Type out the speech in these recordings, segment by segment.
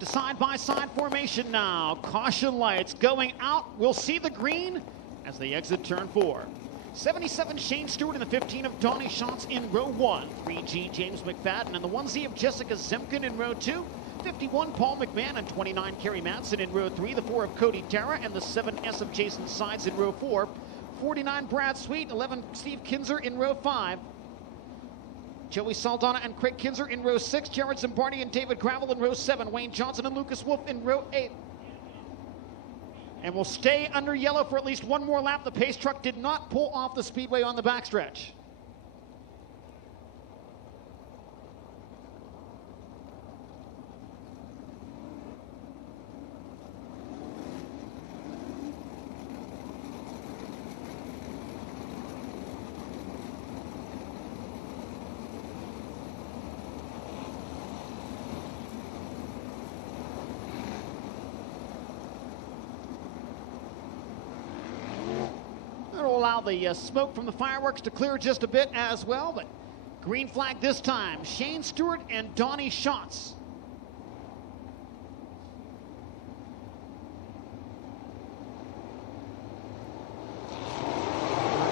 to side-by-side formation now. Caution lights going out. We'll see the green as they exit turn 4. 77 Shane Stewart in the 15 of Donny Schatz in row 1. 3G James McFadden and the 1Z of Jessica Zemkin in row 2. 51 Paul McMahon and 29 Kerry Madsen in row 3. The 4 of Cody Dara and the 7S of Jason Sides in row 4. 49 Brad Sweet, 11 Steve Kinser in row 5. Joey Saldana and Craig Kinser in row 6. Jared Zimbardi and David Gravel in row 7. Wayne Johnson and Lucas Wolf in row 8. And we'll stay under yellow for at least one more lap. The pace truck did not pull off the speedway on the backstretch. Allow the smoke from the fireworks to clear just a bit as well, but green flag this time. Shane Stewart and Donny Schatz.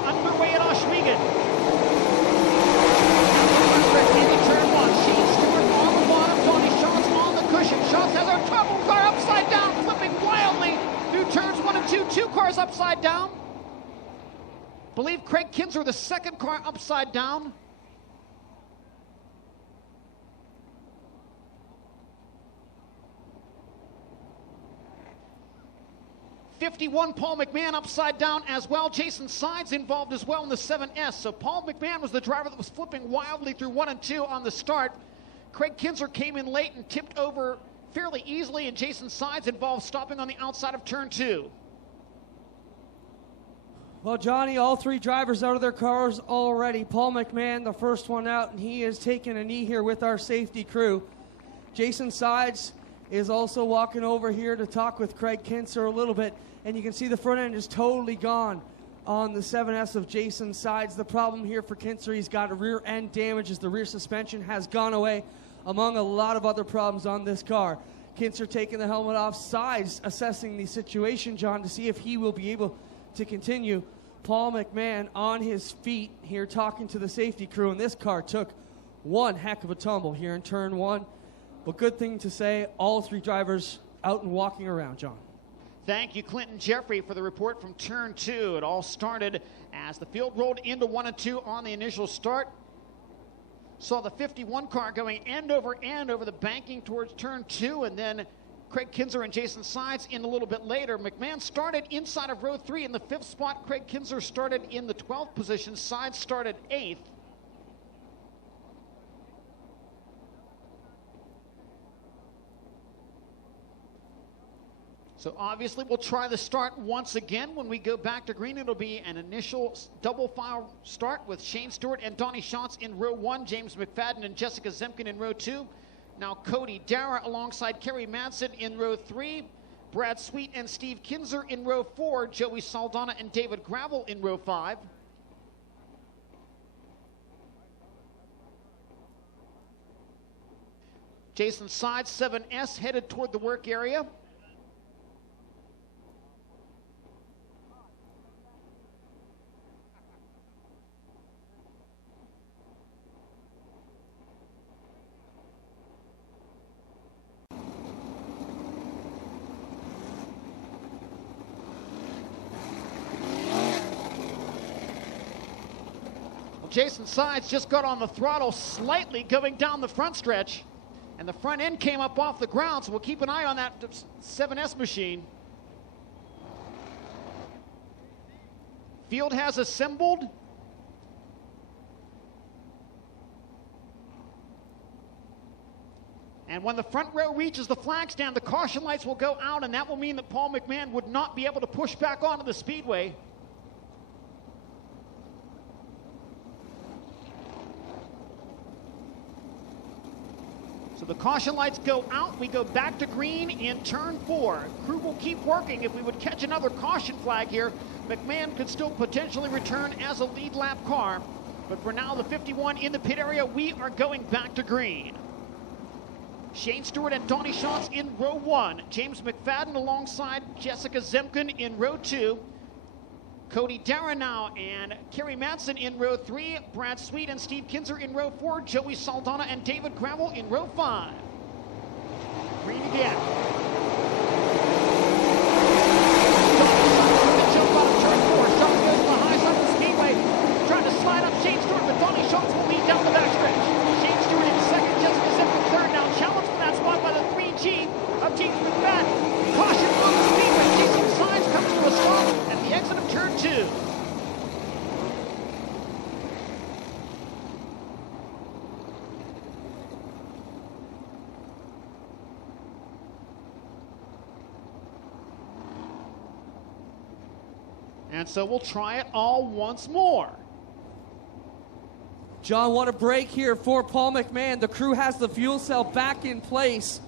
Underway at Oswego. Turn 1. Shane Stewart on the bottom, Donny Schatz on the cushion. Schatz has our trouble car upside down, flipping wildly through turns 1 and 2. 2 cars upside down. Believe Craig Kinser, the second car upside down. '51 Paul McMahon upside down as well. Jason Sides involved as well in the 7S. So Paul McMahon was the driver that was flipping wildly through 1 and 2 on the start. Craig Kinser came in late and tipped over fairly easily, and Jason Sides involved stopping on the outside of turn 2. Well, Johnny, all 3 drivers out of their cars already. Paul McMahon, the first one out, and he is taking a knee here with our safety crew. Jason Sides is also walking over here to talk with Craig Kinser a little bit, and you can see the front end is totally gone on the 7S of Jason Sides. The problem here for Kinser, he's got a rear end damage as the rear suspension has gone away, among a lot of other problems on this car. Kinser taking the helmet off, Sides assessing the situation, John, to see if he will be able to continue. Paul McMahon on his feet here talking to the safety crew, and this car took one heck of a tumble here in turn 1. But good thing to say, all 3 drivers out and walking around, John. Thank you, Clinton Jeffrey, for the report from turn 2. It all started as the field rolled into 1 and 2 on the initial start. Saw the 51 car going end over the banking towards turn 2, and then Craig Kinser and Jason Sides in a little bit later. McMahon started inside of row 3 in the 5th spot. Craig Kinser started in the 12th position. Sides started 8th. So obviously we'll try the start once again. When we go back to green, it'll be an initial double file start with Shane Stewart and Donny Schatz in row 1, James McFadden and Jessica Zemkin in row 2. Now Cody Dara alongside Kerry Madsen in row 3. Brad Sweet and Steve Kinser in row 4. Joey Saldana and David Gravel in row 5. Jason Sides, 7S, headed toward the work area. Jason Sides just got on the throttle slightly going down the front stretch, and the front end came up off the ground, so we'll keep an eye on that 7S machine. Field has assembled. And when the front row reaches the flag stand, the caution lights will go out, and that will mean that Paul McMahon would not be able to push back onto the speedway. So the caution lights go out. We go back to green in turn 4. Crew will keep working. If we would catch another caution flag here, McMahon could still potentially return as a lead lap car. But for now, the 51 in the pit area, we are going back to green. Shane Stewart and Donny Schatz in row 1. James McFadden alongside Jessica Zemkin in row 2. Cody Daranow and Kerry Madsen in row 3. Brad Sweet and Steve Kinser in row 4. Joey Saldana and David Gravel in row 5. Green again. Jump out of turn 4. Sean goes to the high side of the speedway. Trying to slide up Shane Stewart, but Donny Schatz will lead down the backstretch. Shane Stewart in second, Jessica Zemkin third. Now challenged for that spot by the 3G of James McFadden. Caution on the speedway. Jason Sides comes to a stop at the exit of turn 2. And so we'll try it all once more. John, what a break here for Paul McMahon. The crew has the fuel cell back in place,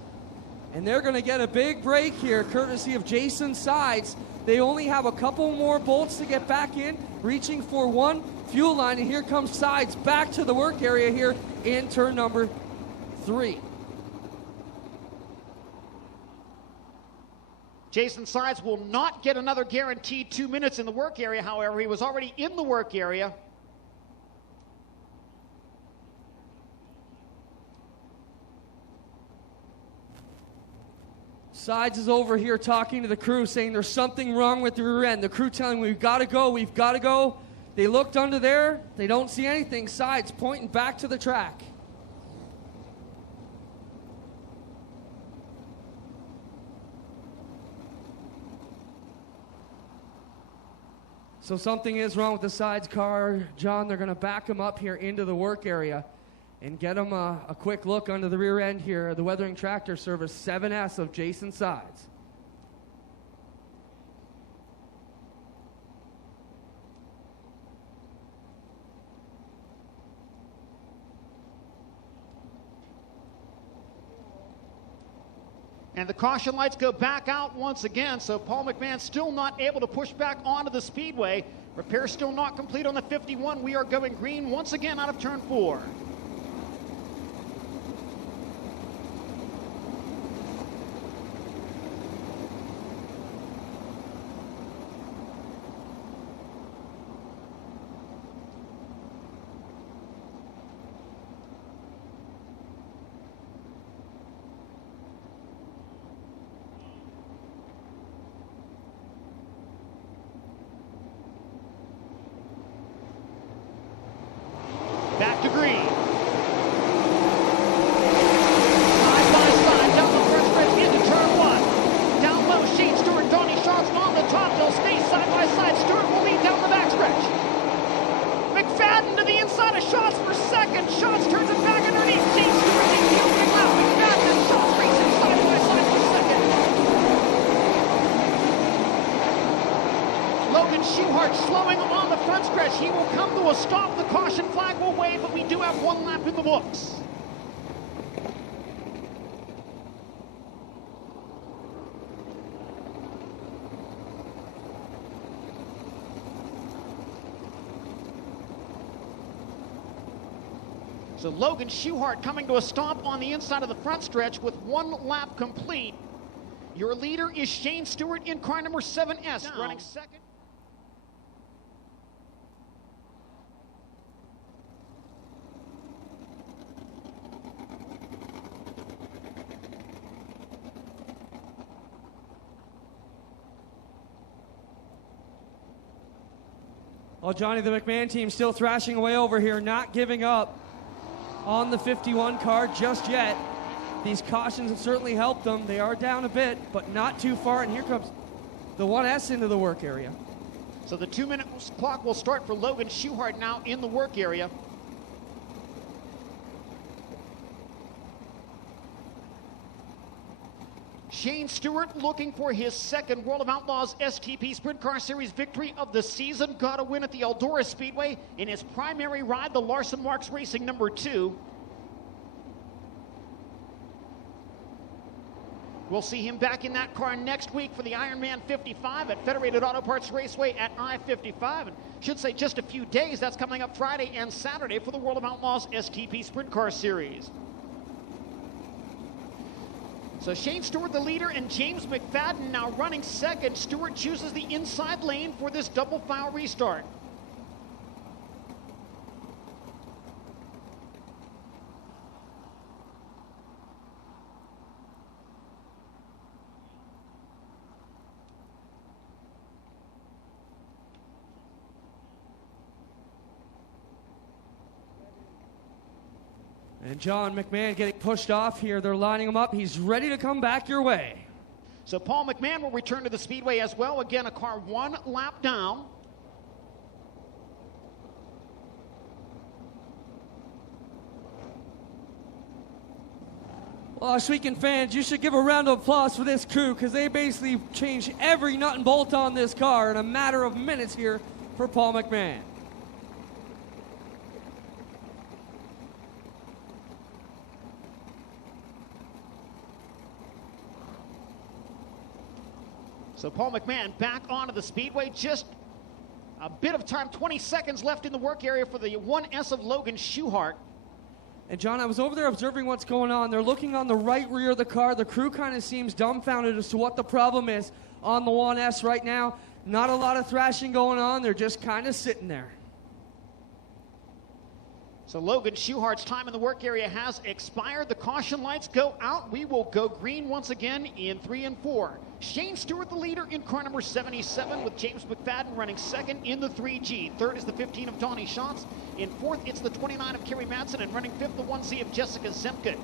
and they're going to get a big break here, courtesy of Jason Sides. They only have a couple more bolts to get back in, reaching for one fuel line, and here comes Sides back to the work area here in turn number 3. Jason Sides will not get another guaranteed 2 minutes in the work area, however. He was already in the work area. Sides is over here talking to the crew, saying there's something wrong with the rear end. The crew telling him, we've got to go, we've got to go. They looked under there, they don't see anything. Sides pointing back to the track. So something is wrong with the Sides car, John. They're going to back him up here into the work area and get him a quick look under the rear end here. The Weathering Tractor Service 7S of Jason Sides. And the caution lights go back out once again, so Paul McMahon still not able to push back onto the speedway. Repair still not complete on the 51. We are going green once again out of turn 4. Back to green. Side by side, down the first stretch into turn 1. Down low, Shane Stewart, Donny Schatz on the top. They'll stay side by side. Stewart will lead down the backstretch. McFadden to the inside of Schatz for second. Schatz turns it back underneath. Shane Stewart takes the opening lap. McFadden and Schatz racing side by side for second. Logan Schuhart slowing on the front stretch. He will come to a stop. The caution flag will wave, but we do have 1 lap in the books. So Logan Schuhart coming to a stop on the inside of the front stretch with 1 lap complete. Your leader is Shane Stewart in car number 7S, running second. Well, Johnny, the McMahon team still thrashing away over here, not giving up on the 51 car just yet. These cautions have certainly helped them. They are down a bit, but not too far. And here comes the 1S into the work area. So the 2-minute clock will start for Logan Schuhart now in the work area. Shane Stewart looking for his second World of Outlaws STP Sprint Car Series victory of the season. Got a win at the Eldora Speedway in his primary ride, the Larson Marks Racing number 2. We'll see him back in that car next week for the Ironman 55 at Federated Auto Parts Raceway at I-55. And should say just a few days. That's coming up Friday and Saturday for the World of Outlaws STP Sprint Car Series. So Shane Stewart, the leader, and James McFadden now running second. Stewart chooses the inside lane for this double foul restart. And John McMahon getting pushed off here. They're lining him up. He's ready to come back your way. So Paul McMahon will return to the speedway as well. Again, a car 1 lap down. Well, Ashweekend fans, you should give a round of applause for this crew because they basically changed every nut and bolt on this car in a matter of minutes here for Paul McMahon. So Paul McMahon back onto the speedway. Just a bit of time, 20 seconds left in the work area for the 1S of Logan Schuchart. And John, I was over there observing what's going on. They're looking on the right rear of the car. The crew kind of seems dumbfounded as to what the problem is on the 1S right now. Not a lot of thrashing going on. They're just kind of sitting there. So Logan Schuchart's time in the work area has expired. The caution lights go out. We will go green once again in 3 and 4. Shane Stewart, the leader in car number 77, with James McFadden running second in the 3G. Third is the 15 of Donny Schatz. In fourth, it's the 29 of Kerry Madsen, and running fifth, the 1C of Jessica Zemken.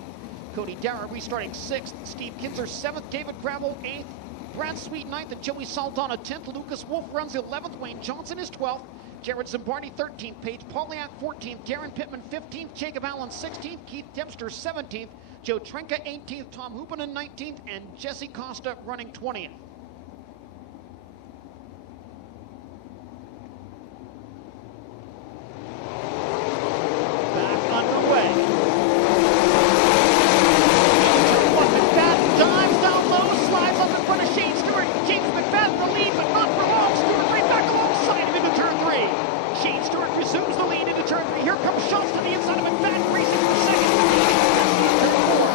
Cody Dara restarting sixth. Steve Kinsers seventh. David Gravel eighth. Brad Sweet ninth, and Joey Saltana 10th. Lucas Wolf runs 11th. Wayne Johnson is 12th. Jared Zimbardi 13th, Paige Poliak 14th, Darren Pittman 15th, Jacob Allen 16th, Keith Dempster 17th, Joe Trenka 18th, Tom Hupinen 19th, and Jesse Costa running 20th. Back underway. McFadden dives down low, slides up in front of Shane Stewart. James McFadden the lead, but not for long. Stewart right back alongside him into turn 3. Shane Stewart resumes the lead into turn 3. Here comes Schultz to the inside of McFadden, racing for second. Turn 4.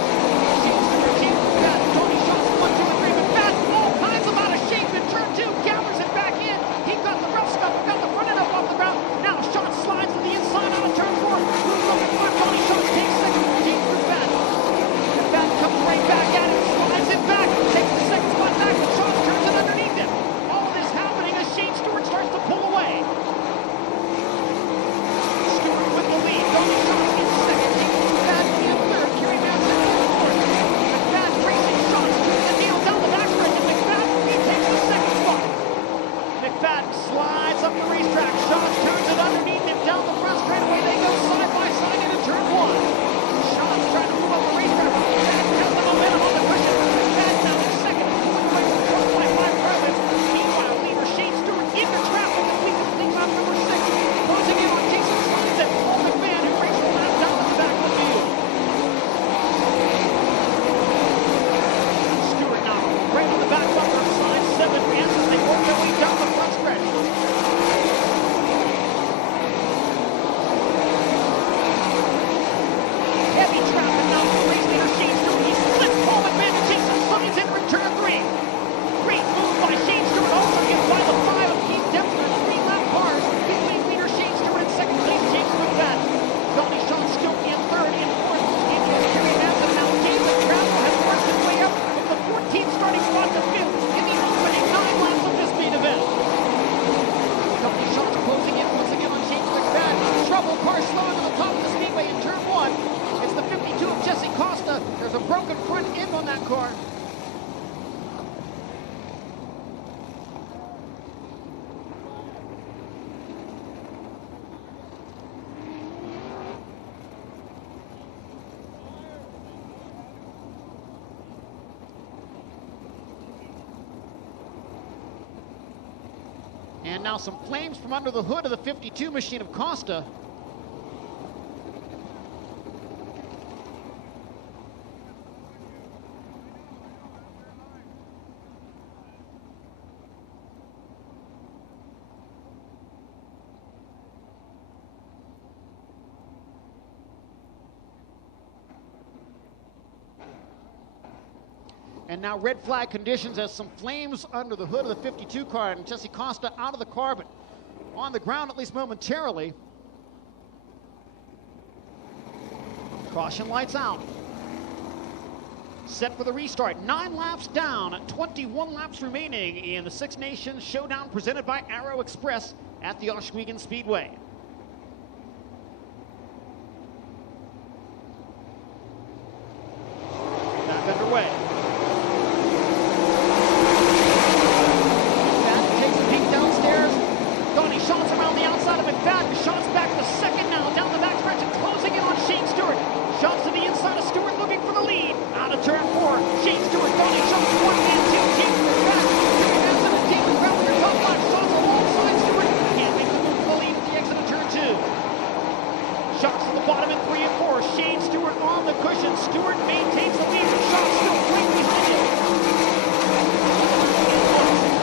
Shane Stewart, James McFadden, Donny Schatz, 1, 2, and 3. McFadden, all kinds of out of shape in turn 2. Gathers it back in. He got the rough stuff, got the front end up off the ground. Now Schatz slides to the inside out of turn 4. Moves up in front. Donny Schatz takes second from James McFadden. McFadden comes right back at him, slides it back, takes the second spot back, and Schatz turns it underneath him. All of this happening as Shane Stewart starts to pull away. Stewart with the lead. Donny Schatz in second. James McFadden in third. Kerry Madsen in fourth. McFadden racing Schatz to the nail down the backstretch, and McFadden retakes the second spot. McFadden slides up the racetrack. Schatz turns it underneath him down the front straightaway. They go side by side into turn 1. Schatz trying to move up the racetrack. McFadden has the momentum on the cushion. McFadden now in second. Right control by 5 drivers. Meanwhile, leader Shane Stewart into traffic as we complete lap number 6. Closing in on Jason Slides and Paul McMahon, who races the lap down to the back of the field. Stewart now right on the back bumper of side 7 as they work their way down the front stretch. Heavy traffic now for race leader Shane Stewart. He slips Paul McMahon and Jason Slides in return 3. Great move by Shane Stewart, also given by the 5 of Keith Dempster. 3-lap cars between leader Shane Stewart and second place James McFadden. Donny Schatz still in third. In fourth it is Kerry Madsen. Now David Gravel has worked his way up from the 14th starting spot to 5th in the opening 9 laps of this main event. Donny Schatz closing in once again on James McFadden. Trouble car slowing on the top of the speedway in turn 1. It's the 52 of Jesse Costa. There's a broken front end on that car. And now some flames from under the hood of the 52 machine of Costa. And now red flag conditions as some flames under the hood of the 52 car, and Jesse Costa out of the car, but on the ground at least momentarily. Caution lights out. Set for the restart. 9 laps down, 21 laps remaining in the Six Nations Showdown presented by Arrow Express at the Oswego Speedway. Back underway. McFadden takes a peek downstairs. Donny Schatz around the outside of McFadden. Schatz back to second now, down the back stretch and closing in on Shane Stewart. Schatz to the inside of Stewart looking for the lead. Out of turn 4, Shane Stewart, Donny Schatz, 1 and 2, James McFadden. Doing that to the team with Brown your top line. Schatz alongside Stewart. Can't make the move to the lead at the exit of turn 2. Schatz to the bottom in 3 and 4. Shane Stewart on the cushion. Stewart maintains the lead, but Schatz still right behind him.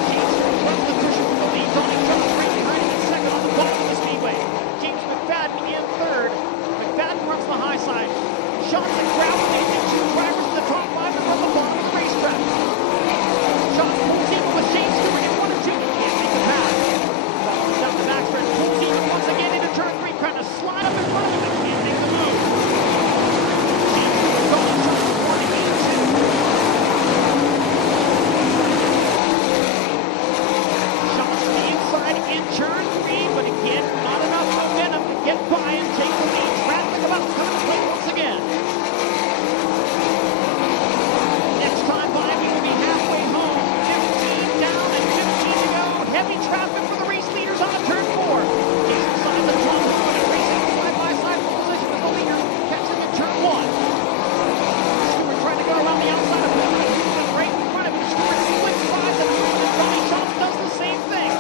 Shane Stewart runs the cushion for the lead. Donny Schatz right behind him in second on the bottom of the speedway. James McFadden in third. McFadden runs the high side. Schatz and Gravel making 2 drivers in the top 5 and run the bottom of the racetrack. Schatz pulls even with Shane Stewart in 1 or 2. Can't make the pass. Follows down the backstretch. Pulls even once again into turn 3. Trying to slide up in front of him and can't make the move. Shane Stewart going turn 1 and 2. Schatz to the inside in turn 3, but again, not enough momentum to get by and take the lead. Traffic about coming to play once again. Next time by, we will be halfway home. 15 down and 15 to go. Heavy traffic for the race leaders on a turn 4. Jason Sides and Tom Stewart racing side by side for position as the leader, catching in turn 1. Stewart trying to go around the outside of him, right in front of him. Stewart splits sides and Donny Schatz does the same thing.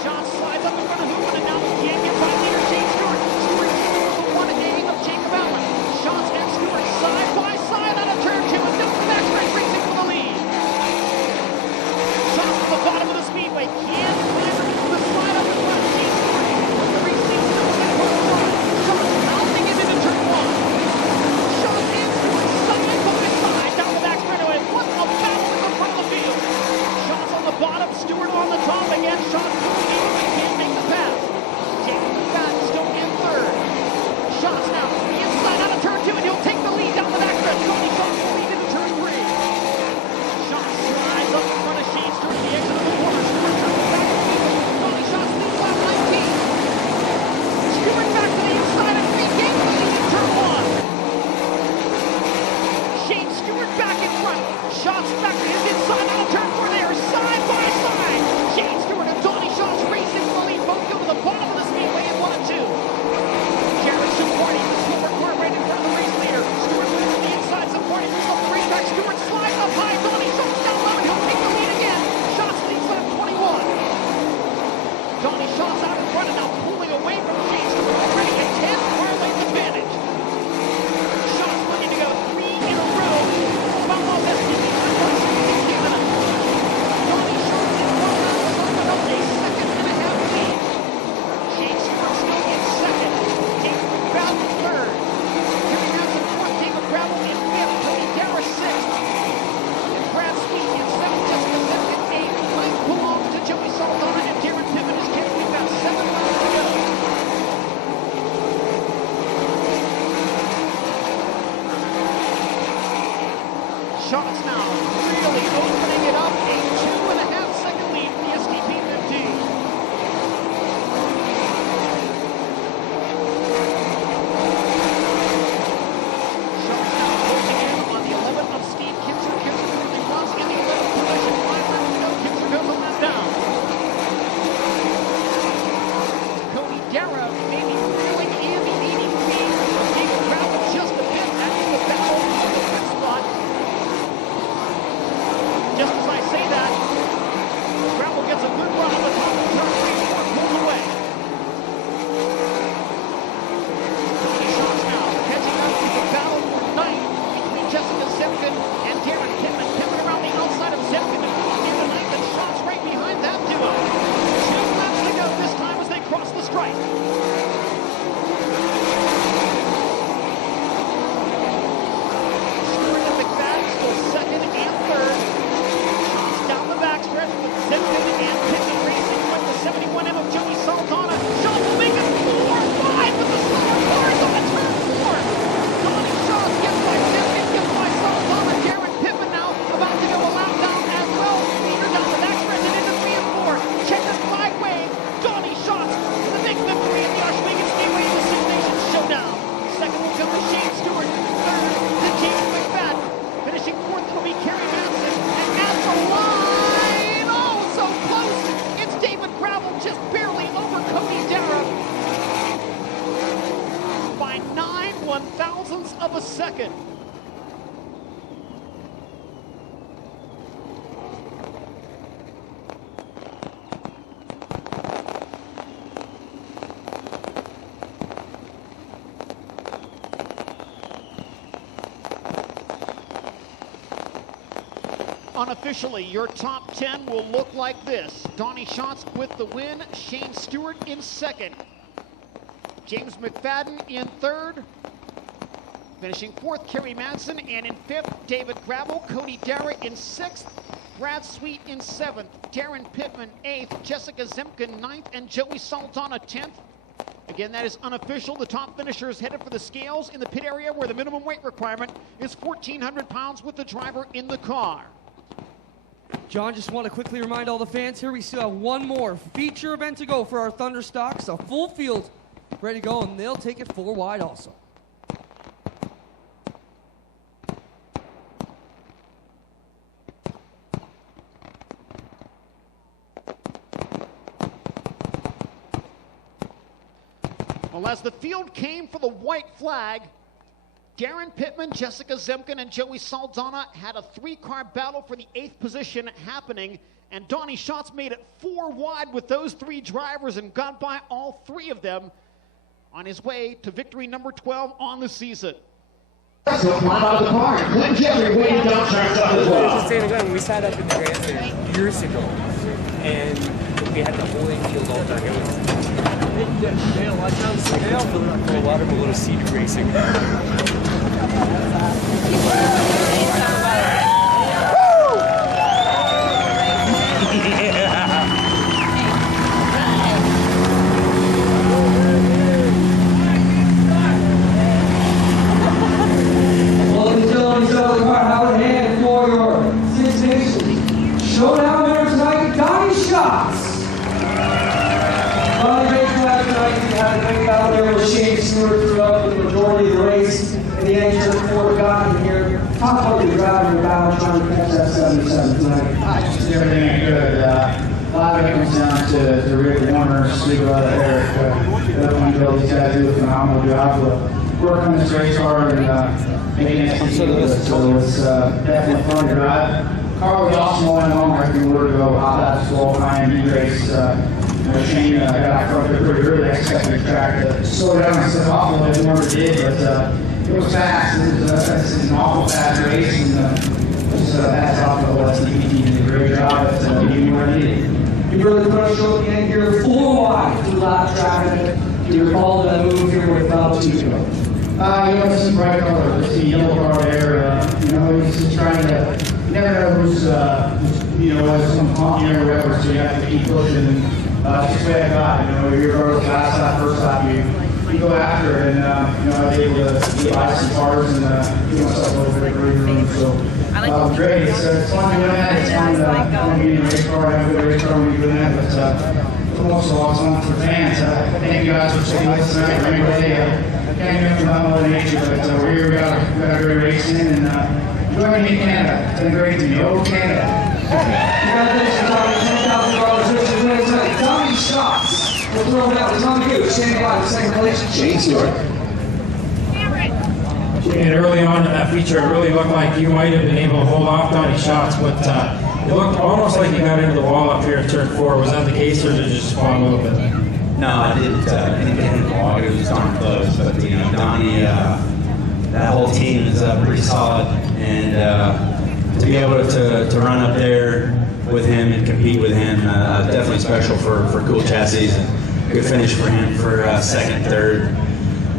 Schatz slides up in front of Hooven and now he can't get by leader Shane Stewart. Stewart the 1A of Jacob Allen. Schatz and Stewart side by side out of turn 2 and down the backstretch racing for the lead. Schatz to the bottom of the speedway. Can't manage the slide up in front of Shane Stewart. But the race leads still in turn 1. Schatz pounding it into turn 1. Schatz and Stewart side by side down the back straightaway. What a battle in the front of the field. Schatz on the bottom, Stewart on the top again. Schatz pulling even but can't make the pass. James McFadden still in third. Schatz now to the inside out of turn 2 and he'll take the lead down the backstretch. Donny Schatz will lead into turn 3. Schatz slides up in front of Shane Stewart at the exit of the corner. Stewart turns back to the lead. Donny Schatz leads lap 19. Stewart back to the inside and regains the lead in turn 1. Shane Stewart back in front. Schatz back to his inside out of turn 4. They are side by side. Shane Stewart and Donny Schatz racing for the lead. Both go to the bottom of the speedway in 1 and 2. Jared supporting the silver car right in front of the race leader. Stewart moves to the inside, supporting moves up the racetrack. Stewart slides up high. Donny Schatz down low and he'll take the lead again. Schatz leads lap 21. Donny Schatz out in front and now pulling away from Shane Stewart. Already a 10-car length advantage. Schatz looking to go 3 in a row. Outlaws SPP in Canada. Donny Schatz in front now is open up a 2.5 lead. Shane Stewart still in second. James McFadden third. Giving out some fourth. Jacob Gravel in fifth. Cody Garrett sixth. And Brad Sweet in seventh. Jessica Zip in eighth. Mike belongs to Joey Saldana and Darren Piven is tenth. We've got 7 laps to go. Schatz now really opening it up. A 2.5 second lead for the STP 15. Schatz now closing in on the 11 of Steve Kinser. Kinser currently runs in the 11th position. 5 laps to go. Kinser goes a lap down. Cody Darrow maybe reeling in the 83. Jacob Gravel just a bit. That is the battle for the fifth spot. of a second. Unofficially, your top 10 will look like this. Donny Schatz with the win, Shane Stewart in second. James McFadden in third. Finishing fourth, Kerry Madsen, and in fifth, David Gravel, Cody Derrick in sixth, Brad Sweet in seventh, Darren Pittman eighth, Jessica Zemkin ninth, and Joey Saldana 10th. Again, that is unofficial. The top finishers headed for the scales in the pit area where the minimum weight requirement is 1,400 pounds with the driver in the car. John, just want to quickly remind all the fans here, we still have one more feature event to go for our Thunder Stocks, a full field ready to go, and they'll take it 4 wide also. Well, as the field came for the white flag, Darren Pittman, Jessica Zemkin, and Joey Saldana had a 3-car battle for the 8th position happening, and Donny Schatz made it 4 wide with those 3 drivers and got by all 3 of them on his way to victory number 12 on the season. So climb out of the car and Glenn Jeffrey waiting down track as well. We sat up in the grandstand years ago, and we had the whole infield all done. It was filling up full of water, but a little seed racing. Showdown winner tonight, Donny Schatz. On the race last night, we had a great battle there with Shane Stewart throughout the majority of the race. In the end, just before we got in here, talk about your driving your battle trying to catch that 77 tonight. Just everything I could. A lot of it comes down to Rick Warner, Steve Eric. These guys do a phenomenal job of working this race hard and making it easy. So it's definitely fun to drive. Car was awesome going home. I think we were to go hot out of school, time race. Shane got out front there pretty early. I expected the track to slow down and step off a little bit more than it did, but it was fast. This is an awful fast race, and just hats off to the whole SDP team. Did a great job at getting where it needed. You really put a show at the end here, 4 wide through lap traffic. Do you recall that move here with Valentino? It's some bright colors. It's the yellow car there. He's just trying to. You never know who's, has some honky or whatever, so you have to keep pushing. It's just the way I got. You're last lap, first lap, you go after it, and I was able to get by some cars and give myself a little bit of breathing room. So great. It's fun doing that. It's fun being in a race car. I have a good race car when you're doing that, but it's also awesome for fans. Thank you guys for sitting with us tonight. Anyway, I can't even from Mother Nature, but we're here. We got a great race in, and join me in Canada. It's been great to me. Oh, Canada. Congratulations on the $10,000 rich win tonight. Donny Schatz. We'll throw it out. It's on you. Standing by in second place, Shane Stewart. And early on in that feature, it really looked like you might have been able to hold off Donny Schatz, but it looked almost like you got into the wall up here in turn 4. Was that the case, or did it just fall a little bit? No, I didn't get into the wall. It was darn close, but Donny, that whole team is pretty solid, and to be able to run up there with him and compete with him, definitely special for Cool Chassis, and good finish for him for second, third.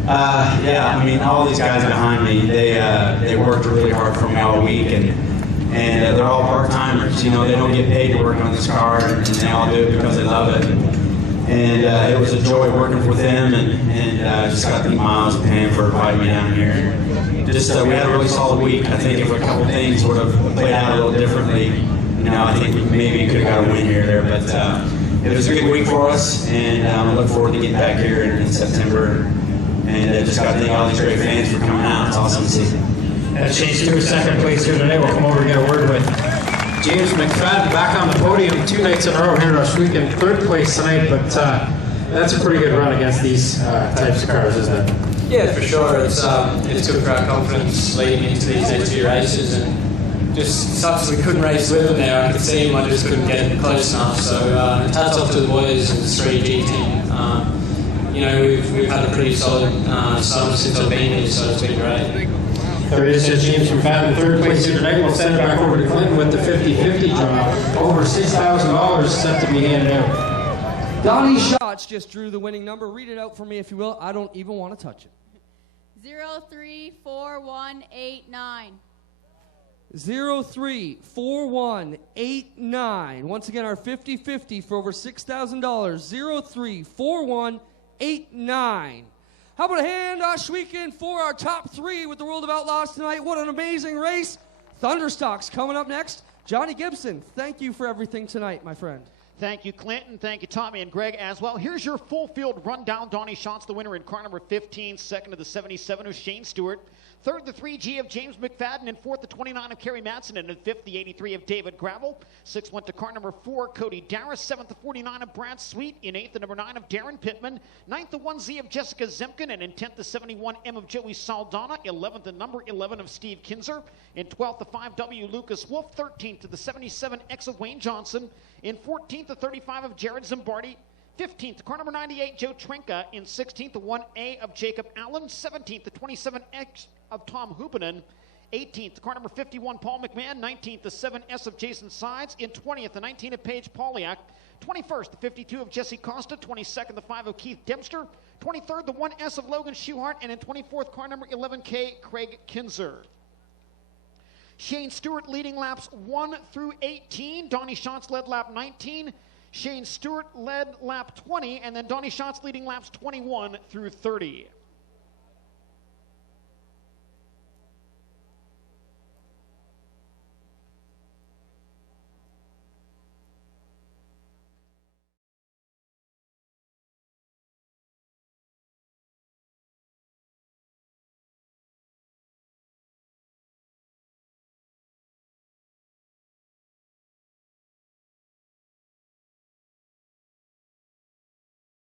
All these guys behind me, they worked really hard for me all week, and they're all part-timers. They don't get paid to work on this car, and they all do it because they love it. And it was a joy working with them, and just got the miles paying for inviting me down here. We had a really solid week. I think if a couple things would have played out a little differently, I think we maybe could have got a win here or there. But it was a good week for us, and I look forward to getting back here in September. And just got to thank all these great fans for coming out. It's awesome to see. And Shane Stewart, second place here today. We'll come over and get a word with James McFadden back on the podium 2 nights in a row here in Oswego, in third place tonight. But that's a pretty good run against these types of cars, isn't it? Yeah, for sure. It's good for our confidence leading into these next few races, and just sucks we couldn't race with them there. I could see them, I just couldn't get close enough. So hats off to the boys and the 3G team. You know, we've had a pretty solid summer since I've been here, so it's been great. There it is, James McFadden, third place here tonight. We'll send it back over to Clinton with the 50-50 draw. Over $6,000 set to be handed out. Donny Schatz just drew the winning number. Read it out for me if you will. I don't even want to touch it. 034189. 034189. Once again, our 50-50 for over $6,000. 034189. How about a hand weekend for our top three with the World of Outlaws tonight? What an amazing race. Thunderstock's coming up next. Johnny Gibson, thank you for everything tonight, my friend. Thank you, Clinton. Thank you, Tommy and Greg as well. Here's your full field rundown. Donny Schatz, the winner in car number 15. Second to the 77 of Shane Stewart. Third, the 3G of James McFadden. And fourth, the 29 of Kerry Madsen. And in fifth, the 83 of David Gravel. Sixth went to car number 4, Cody Darris. Seventh, the 49 of Brad Sweet. In eighth, the number 9 of Darren Pittman. Ninth, the 1Z of Jessica Zemkin. And in 10th, the 71M of Joey Saldana. 11th, the number 11 of Steve Kinser. In 12th, the 5W Lucas Wolf. 13th, to the 77X of Wayne Johnson. In 14th, the 35 of Jared Zimbardi. 15th, car number 98, Joe Trinka. In 16th, the 1A of Jacob Allen. 17th, the 27X of Tom Hupinen. 18th, car number 51, Paul McMahon. 19th, the 7S of Jason Sides. In 20th, the 19 of Paige Poliak. 21st, the 52 of Jesse Costa. 22nd, the 5 of Keith Dempster. 23rd, the 1S of Logan Schuhart. And in 24th, car number 11K, Craig Kinser. Shane Stewart leading laps 1 through 18. Donny Schatz led lap 19. Shane Stewart led lap 20, and then Donny Schatz leading laps 21 through 30.